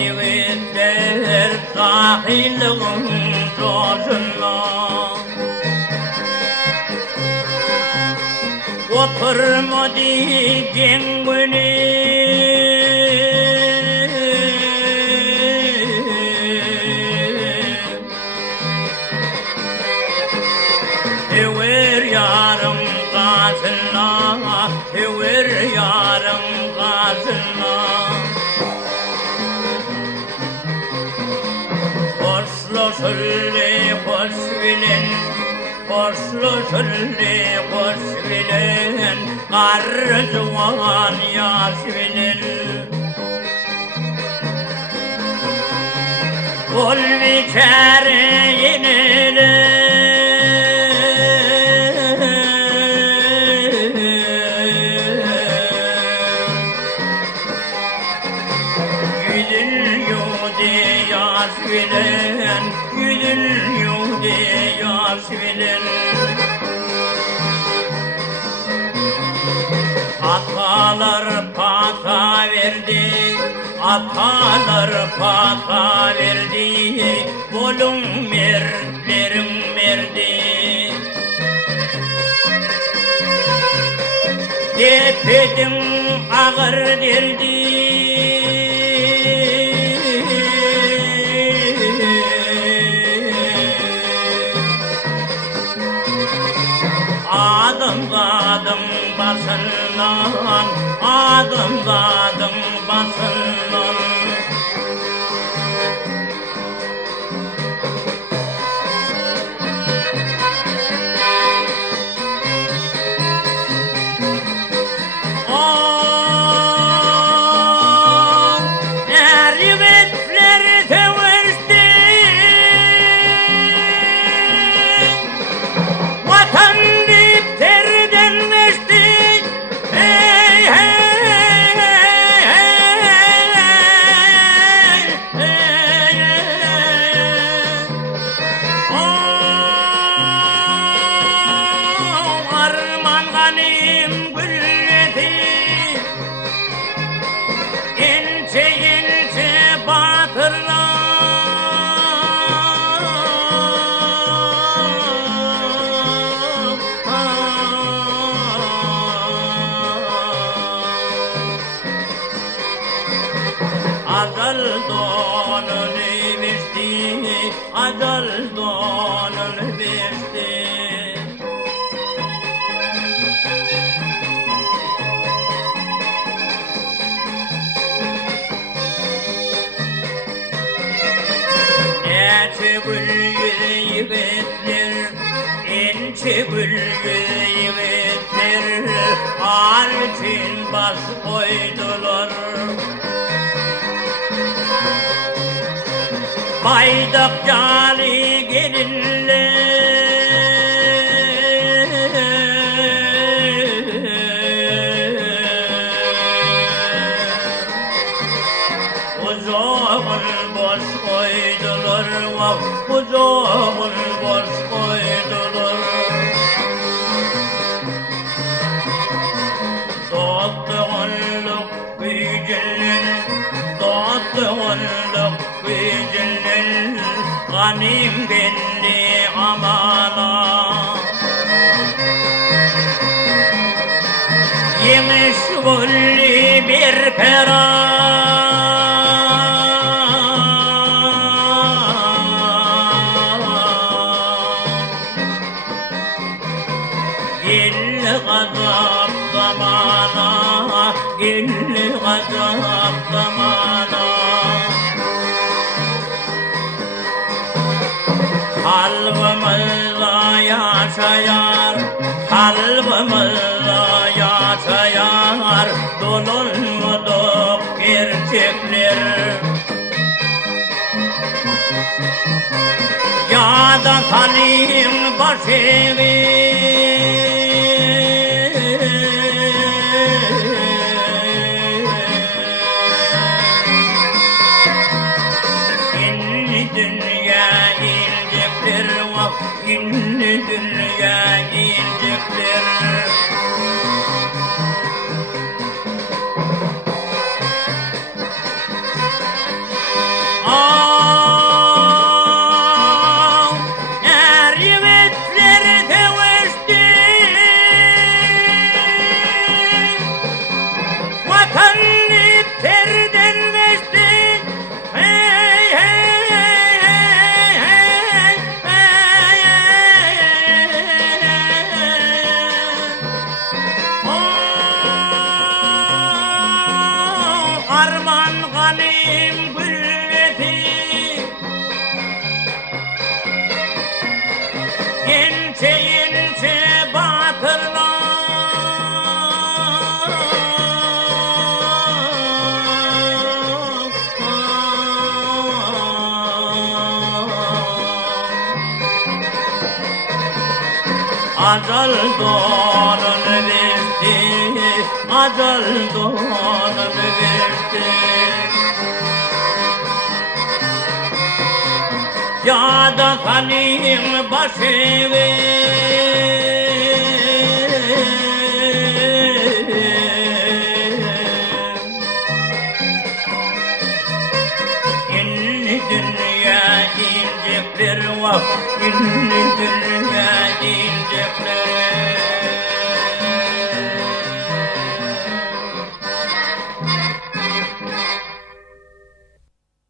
yiğitler sahilin coşuna. Oturma diyeceğim günü Hüver yarım gazına, hüver yarım gazına. Hoşlu söyle hoş bilin, hoşlu söyle hoş bilin, Arzuan yaş bilin. Kol biçare yenilir bilen, gülüyor diye yaş bilen. Atalar pata verdi, atalar pata verdi, bolum mertlerim verdi. Depedim ağır derdi, adım basılan, adım basılan. Er yiğitler severdi, vatan Azal donun verdi, azal donun verdi. Nece gülgül yiğitler, ince gülgül yiğitler, Arif'in baş koydular. Baydak cali gelinler. Uzağın boş koydular, uzağın boş koydular. Dostluğunluk büyücünün, dostluğunluk büyücünün, ganim belli amana. Yemiş gulli bir pera, gel gazap zamana, gel gazap zamana. Kalbimizde yaşayar, kalbimizde yaşayar, dolunmadık gerçekler. Ya da kalayım başımı, İnni dünya gelecekler. gülleti ince ince Acal doğanın verdi, acal doğanın verdi. Ya da kalim başı İnni dünya incekler var, inni dünya incekler.